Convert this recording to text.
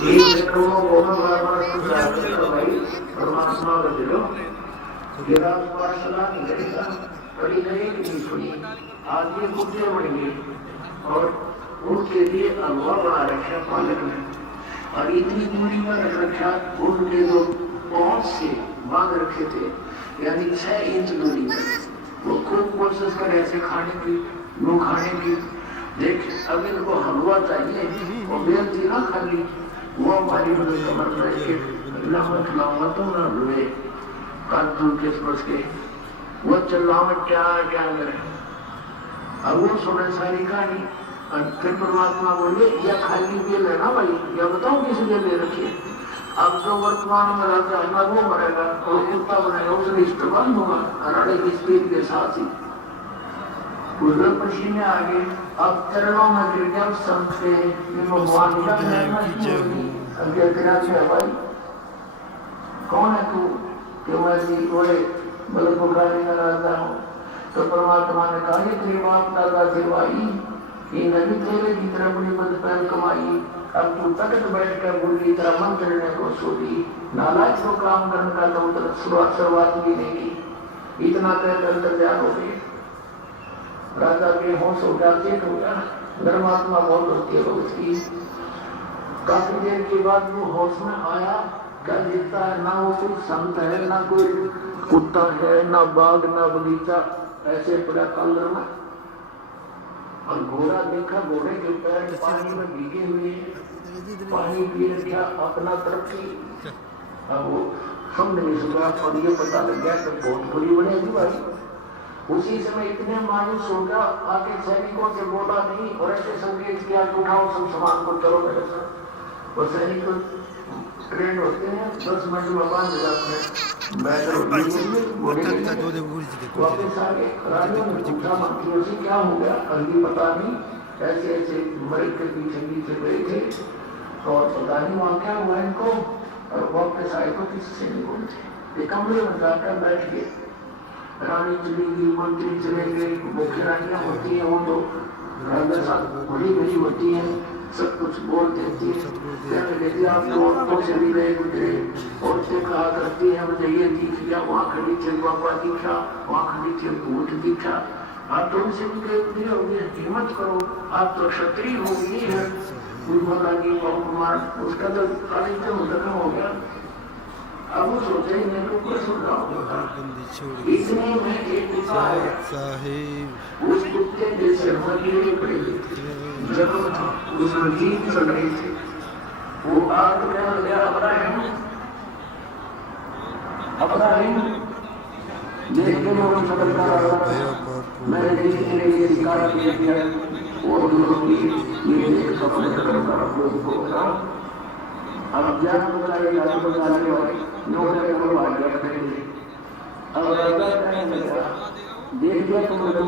ایک وہ بھائی پرماتما کا دلو یہ رات پاشلا نہیں کرے گا پڑی گئی نہیں سنی آج یہ کتے بڑھیں گے اور ان کے لیے اغوا بنا رکھا پالک نے اور اتنی دوری پر رکھ رکھا ان کے جو پہنچ سے باندھ رکھے تھے یعنی 6 انچ دوری پر وہ خوب کوشش کرے ایسے کھانے کی نو کھانے کی دیکھ اب ان کو حلوہ چاہیے وہ بیلتی نہ کھا لی وہ ہماری مدد کمر رہ کے لامت لامتوں نہ ہوئے کانتوں کے سمجھ کے وہ چلاوٹ کیا کرے اب وہ سنے ساری کہانی پھر پرماتما بولے یا خالی بیل ہے نا بھائی یا بتاؤ کس لیے لے رکھیے اب جو ورتمان میں رہتا ہے نا وہ مرے گا اور کتا بنے گا اس نے استعمال ہوگا ہراڑے کی سپیڈ کے ساتھ ہی گزر پسینے آگے اب چرنوں میں گر گیا سنت کے بھگوان کا نعمت کی ہوگی اب یہ تیرا سے بھائی کون ہے تو کہ میں جی بولے ملک بکاری میں رہتا ہوں تو پرماتما نے کہا یہ تیری باپ دادا سیوائی یہ نبی تیرے کی طرح بڑی مدد پہل کمائی اب تو تکت بیٹھ کر بلی طرح من کرنے کو سولی نالائک کو کام کرنے کا تو شروعات بھی نہیں کی اتنا کہہ کر تیار ہو گئی راجا کے ہوش ہو گیا چیک ہو گیا دھرماتما بہت ہوتی ہے اس کی کافی دیر کے بعد وہ ہوش میں آیا کیا دیکھتا ہے نہ وہ کوئی سنت ہے نہ کوئی کتا ہے نہ باغ نہ بغیچہ ایسے پڑا کلر میں اور گھوڑا دیکھا گھوڑے کے پیر پانی میں بھیگے ہوئے پانی پی رکھا اپنا ترقی اب وہ سمجھ نہیں سکا اور یہ پتا لگ گیا کہ بہت بڑی بڑے گی بھائی اسی سمے اتنے مایوس ہو گیا آگے سینکوں سے بولا نہیں اور ایسے سنکیت کیا کہ اٹھاؤ سب سامان کو چلو میرے ساتھ وہ سینک ٹرینڈ ہوتے ہیں 10 منٹ میں باندھ جاتے ہیں بہتر ہوتی ہے واپس آگے راجوں نے پوچھا منتریوں سے کیا ہو گیا ابھی پتا نہیں ایسے ایسے مرد کے پیچھے پیچھے گئے تھے اور پتا نہیں وہاں کیا ہوا ان کو اور واپس آئے تو کسی سے نہیں بولتے یہ کمرے میں جا کر بیٹھ گئے رانی چلی گئی منتری چلے گئے مکھی رانیاں ہوتی ہیں وہ تو راجا صاحب بڑی بڑی ہوتی ہیں سب کچھ بول دیتی ہیں کہنے لگی آپ تو عورتوں سے بھی گئے گزرے عورتیں کہا کرتی ہیں مجھے یہ دیکھ لیا وہاں کھڑی تھے بابا دیکھا وہاں کھڑی تھے بھوت دیکھا آپ تو ان سے بھی گئے گزرے ہوگی ہمت کرو آپ تو شتری ہو گئی ہے گربھگانی بہت اس کا تو خالی سے مدرم ہو گیا اب وہ سوچے میں تو کوئی سن رہا ہوگا اتنے میں ایک کتا ہے اس کتے کے سر میں گیڑے پڑے جب تھا اس میں جیت چل رہی تھی وہ آگ کہنے لیا ابراہیم دیکھ کے وہ شکل کا رہا میں نے دیکھ کے لیے شکار کیا ہے وہ دونوں کی یہ دیکھ سفر کرتا رہا کو رہا اب جانا بتائے گا تو بتانے والے نوکرے کو آگیا کریں گے اب راجا کہنے لگا دیکھ لیا تم نے